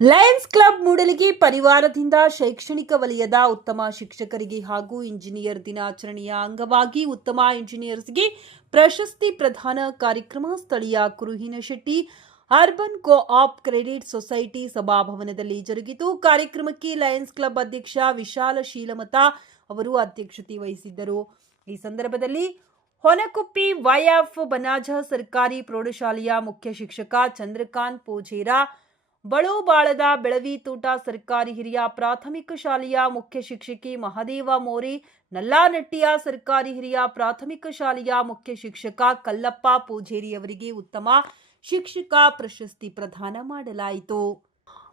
Lions club ಮೂಡಲಿಗೆ ಪರಿವಾರದಿಂದ ಶೈಕ್ಷಣಿಕ ವಲಯದ ಉತ್ತಮ ಶಿಕ್ಷಕರಿಗೆ ಹಾಗೂ ಇಂಜಿನಿಯರ್ ದಿನಾಚರಣೆಯ ಅಂಗವಾಗಿ ಉತ್ತಮ ಇಂಜಿನಿಯರ್ಸ್ಗೆ ಪ್ರಶಸ್ತಿ ಪ್ರದಾನ ಕಾರ್ಯಕ್ರಮ ಸ್ಥಳೀಯ ಕುರುಹಿನ Shetty urban co op credit society ಸಭಾಭವನದಲ್ಲಿ ಜರುಗಿತು. ಕಾರ್ಯಕ್ರಮಕ್ಕೆ ಲಯನ್ಸ್ ಕ್ಲಬ್ ಅಧ್ಯಕ್ಷ ವಿಶಾಲ ಶೀಲಮತ ಅವರು ಅಧ್ಯಕ್ಷತೆ ವಹಿಸಿದ್ದರು. ಈ ಸಂದರ್ಭದಲ್ಲಿ ಹೊನಕುಪ್ಪಿ ವೈಎಫ್ ಬನಾಜ ಸರ್ಕಾರಿ ಪ್ರೌಢಶಾಲೆಯ ಮುಖ್ಯ ಶಿಕ್ಷಕ ಚಂದ್ರಕಾಂತ್ ಪೂಜೇರ ಬಳುಬಾಳದ ಬೆಳವಿ ತೋಟ ಸರ್ಕಾರಿ ಹಿರಿಯ ಪ್ರಾಥಮಿಕ ಶಾಲೆಯ ಮುಖ್ಯ ಶಿಕ್ಷಕಿ ಮಹದೇವ ಮೋರಿ, ನಲ್ಲಾನಟ್ಟಿಯ ಸರ್ಕಾರಿ ಹಿರಿಯ ಪ್ರಾಥಮಿಕ ಶಾಲೆಯ ಮುಖ್ಯ ಶಿಕ್ಷಕ ಕಲ್ಲಪ್ಪ ಪೂಜೇರಿಯವರಿಗೆ ಉತ್ತಮ ಶಿಕ್ಷಕ ಪ್ರಶಸ್ತಿ ಪ್ರದಾನ ಮಾಡಲಾಯಿತು.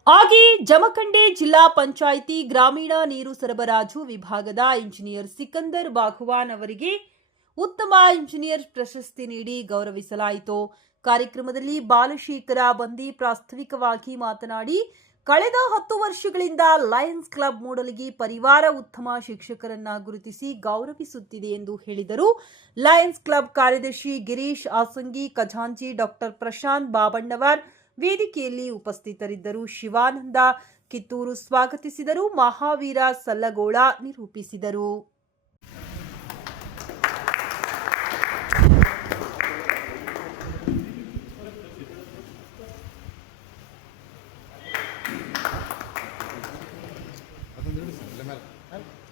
ಹಾಗೆ ಜಮಖಂಡಿ ಜಿಲ್ಲಾ ಪಂಚಾಯಿತಿ ಗ್ರಾಮೀಣ ನೀರು ಸರಬರಾಜು ವಿಭಾಗದ ಇಂಜಿನಿಯರ್ ಸಿಕಂದರ್ ಬಾಘವಾನ್ ಅವರಿಗೆ ಉತ್ತಮ ಇಂಜಿನಿಯರ್ ಪ್ರಶಸ್ತಿ ನೀಡಿ ಗೌರವಿಸಲಾಯಿತು. ಕಾರ್ಯಕ್ರಮದಲ್ಲಿ ಬಾಲಶೇಖರ ಬಂದಿ ಪ್ರಾಸ್ತಾವಿಕವಾಗಿ ಮಾತನಾಡಿ, ಕಳೆದ ಹತ್ತು ವರ್ಷಗಳಿಂದ ಲಯನ್ಸ್ ಕ್ಲಬ್ ಮೂಡಲಿಗೆ ಪರಿವಾರ ಉತ್ತಮ ಶಿಕ್ಷಕರನ್ನ ಗುರುತಿಸಿ ಗೌರವಿಸುತ್ತಿದೆ ಎಂದು ಹೇಳಿದರು. ಲಯನ್ಸ್ ಕ್ಲಬ್ ಕಾರ್ಯದರ್ಶಿ ಗಿರೀಶ್ ಆಸಂಗಿ, ಖಜಾಂಚಿ ಡಾಕ್ಟರ್ ಪ್ರಶಾಂತ್ ಬಾಬಣ್ಣವರ್ ವೇದಿಕೆಯಲ್ಲಿ ಉಪಸ್ಥಿತರಿದ್ದರು. ಶಿವಾನಂದ ಕಿತ್ತೂರು ಸ್ವಾಗತಿಸಿದರು. ಮಹಾವೀರ ಸಲ್ಲಗೋಳ ನಿರೂಪಿಸಿದರು. Emel. Emel.